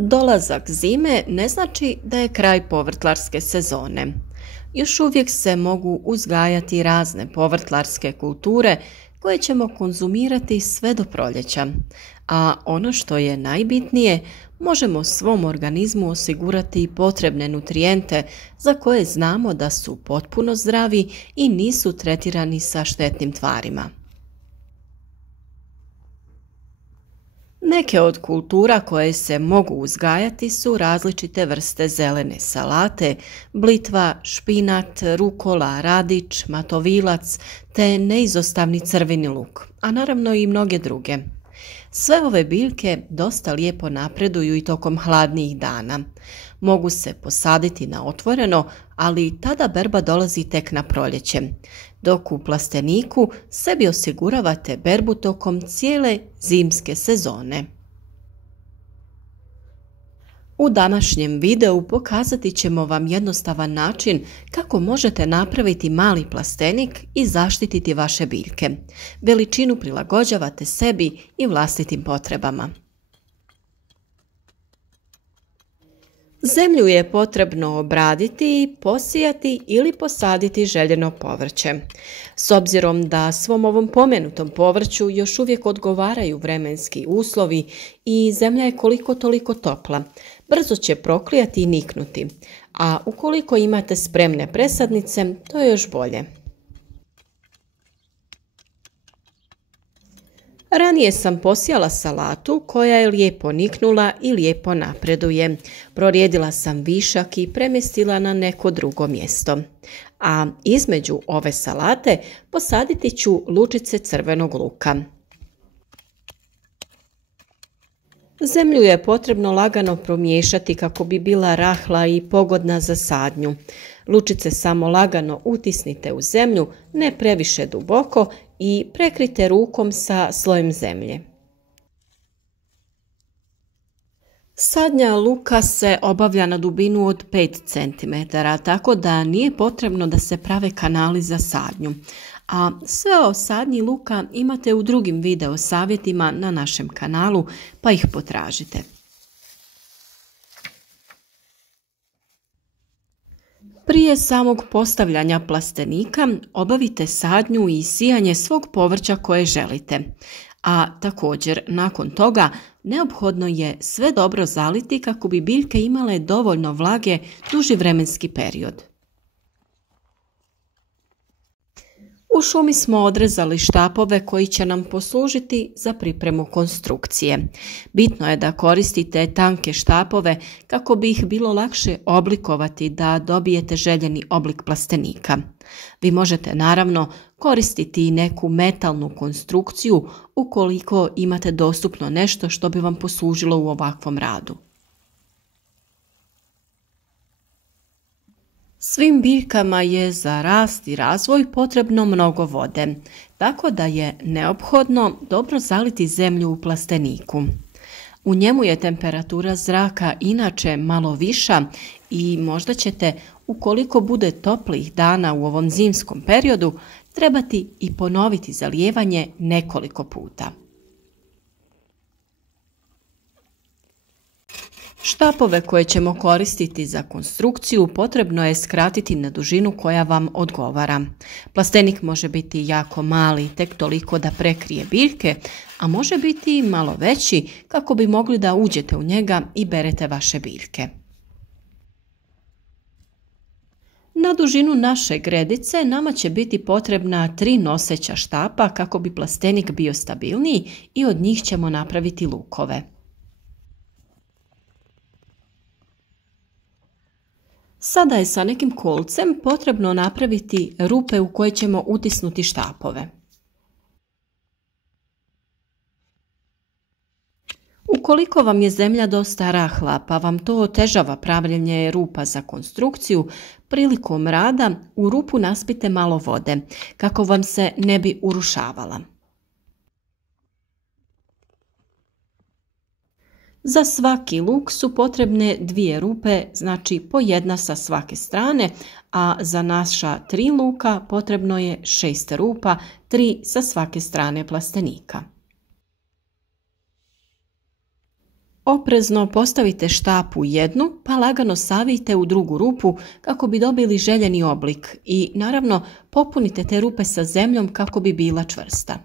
Dolazak zime ne znači da je kraj povrtlarske sezone. Još uvijek se mogu uzgajati razne povrtlarske kulture koje ćemo konzumirati sve do proljeća, a ono što je najbitnije, možemo svom organizmu osigurati potrebne nutrijente za koje znamo da su potpuno zdravi i nisu tretirani sa štetnim tvarima. Neke od kultura koje se mogu uzgajati su različite vrste zelene salate, blitva, špinat, rukola, radič, matovilac te neizostavni crveni luk, a naravno i mnoge druge. Sve ove biljke dosta lijepo napreduju i tokom hladnijih dana. Mogu se posaditi na otvoreno, ali tada berba dolazi tek na proljeće, dok u plasteniku sebi osiguravate berbu tokom cijele zimske sezone. U današnjem videu pokazati ćemo vam jednostavan način kako možete napraviti mali plastenik i zaštititi vaše biljke. Veličinu prilagođavate sebi i vlastitim potrebama. Zemlju je potrebno obraditi, posijati ili posaditi željeno povrće. S obzirom da svom ovom pomenutom povrću još uvijek odgovaraju vremenski uslovi i zemlja je koliko toliko topla, brzo će proklijati i niknuti, a ukoliko imate spremne presadnice, to je još bolje. Ranije sam posijala salatu koja je lijepo niknula i lijepo napreduje. Prorijedila sam višak i premjestila na neko drugo mjesto. A između ove salate posaditi ću lučice crvenog luka. Zemlju je potrebno lagano promiješati kako bi bila rahla i pogodna za sadnju. Lučice samo lagano utisnite u zemlju, ne previše duboko i prekrite rukom sa slojem zemlje. Sadnja luka se obavlja na dubinu od 5 cm, tako da nije potrebno da se prave kanali za sadnju. A sve o sadnji luka imate u drugim video savjetima na našem kanalu, pa ih potražite. Prije samog postavljanja plastenika obavite sadnju i sijanje svog povrća koje želite, a također nakon toga neophodno je sve dobro zaliti kako bi biljke imale dovoljno vlage duži vremenski period. U šumi smo odrezali štapove koji će nam poslužiti za pripremu konstrukcije. Bitno je da koristite tanke štapove kako bi ih bilo lakše oblikovati da dobijete željeni oblik plastenika. Vi možete naravno koristiti i neku metalnu konstrukciju ukoliko imate dostupno nešto što bi vam poslužilo u ovakvom radu. Svim biljkama je za rast i razvoj potrebno mnogo vode, tako da je neophodno dobro zaliti zemlju u plasteniku. U njemu je temperatura zraka inače malo viša i možda ćete, ukoliko bude toplih dana u ovom zimskom periodu, trebati i ponoviti zalijevanje nekoliko puta. Štapove koje ćemo koristiti za konstrukciju potrebno je skratiti na dužinu koja vam odgovara. Plastenik može biti jako mali, tek toliko da prekrije biljke, a može biti i malo veći kako bi mogli da uđete u njega i berete vaše biljke. Na dužinu naše gredice nama će biti potrebna 3 noseća štapa kako bi plastenik bio stabilniji i od njih ćemo napraviti lukove. Sada je sa nekim kolcem potrebno napraviti rupe u koje ćemo utisnuti štapove. Ukoliko vam je zemlja dosta rahla pa vam to otežava pravljenje rupa za konstrukciju, prilikom rada u rupu naspite malo vode kako vam se ne bi urušavala. Za svaki luk su potrebne 2 rupe, znači po jedna sa svake strane, a za naša 3 luka potrebno je 6 rupa, 3 sa svake strane plastenika. Oprezno postavite štap u jednu, pa lagano savijte u drugu rupu kako bi dobili željeni oblik i naravno popunite te rupe sa zemljom kako bi bila čvrsta.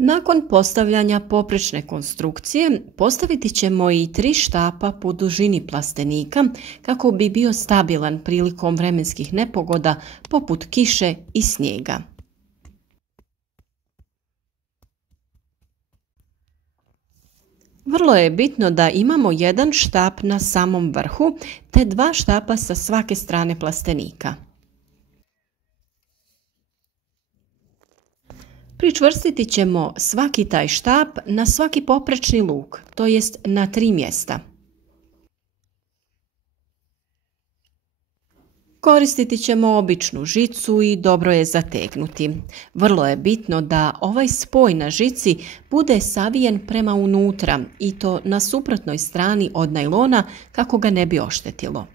Nakon postavljanja poprečne konstrukcije, postaviti ćemo i 3 štapa po dužini plastenika kako bi bio stabilan prilikom vremenskih nepogoda poput kiše i snijega. Vrlo je bitno da imamo jedan štap na samom vrhu te 2 štapa sa svake strane plastenika. Pričvrstiti ćemo svaki taj štap na svaki poprečni luk, to jest na 3 mjesta. Koristiti ćemo običnu žicu i dobro je zategnuti. Vrlo je bitno da ovaj spoj na žici bude savijen prema unutra i to na suprotnoj strani od najlona kako ga ne bi oštetilo.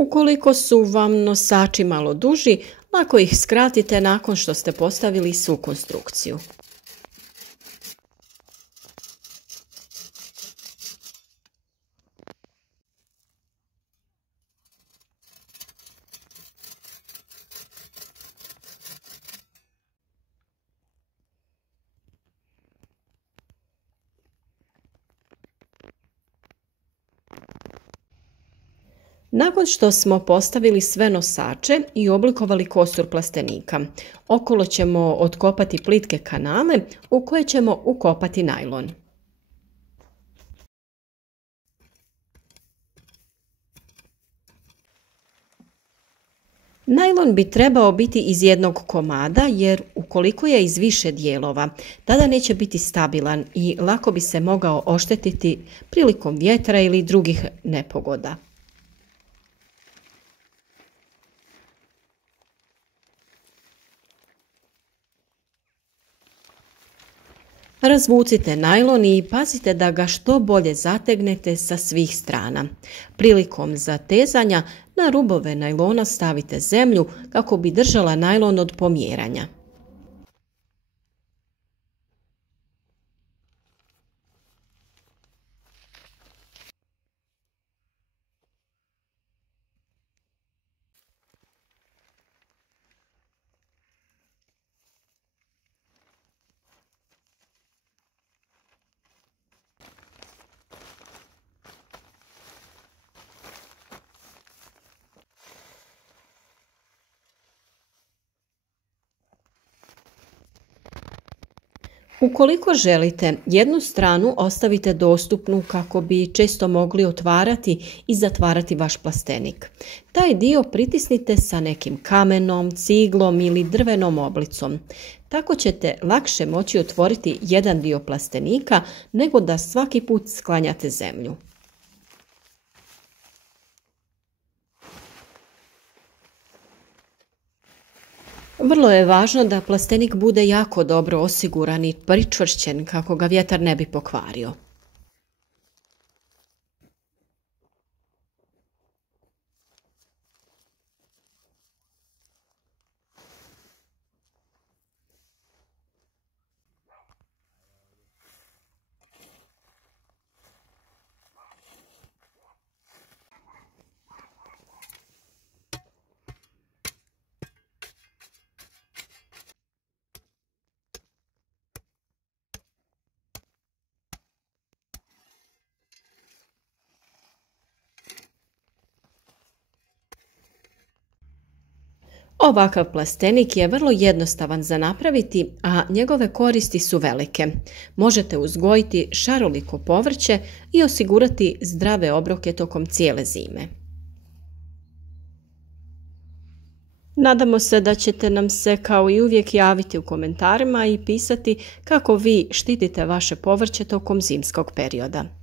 Ukoliko su vam nosači malo duži, lako ih skratite nakon što ste postavili svu konstrukciju. Nakon što smo postavili sve nosače i oblikovali kostur plastenika, okolo ćemo otkopati plitke kanale u koje ćemo ukopati najlon. Najlon bi trebao biti iz jednog komada jer ukoliko je iz više dijelova, tada neće biti stabilan i lako bi se mogao oštetiti prilikom vjetra ili drugih nepogoda. Razvucite najlon i pazite da ga što bolje zategnete sa svih strana. Prilikom zatezanja na rubove najlona stavite zemlju kako bi držala najlon od pomjeranja. Ukoliko želite, jednu stranu ostavite dostupnu kako bi često mogli otvarati i zatvarati vaš plastenik. Taj dio pritisnite sa nekim kamenom, ciglom ili drvenom oblicom. Tako ćete lakše moći otvoriti jedan dio plastenika nego da svaki put sklanjate zemlju. Vrlo je važno da plastenik bude jako dobro osiguran i pričvršćen kako ga vjetar ne bi pokvario. Ovakav plastenik je vrlo jednostavan za napraviti, a njegove koristi su velike. Možete uzgojiti šaroliko povrće i osigurati zdrave obroke tokom cijele zime. Nadamo se da ćete nam se kao i uvijek javiti u komentarima i pisati kako vi štitite vaše povrće tokom zimskog perioda.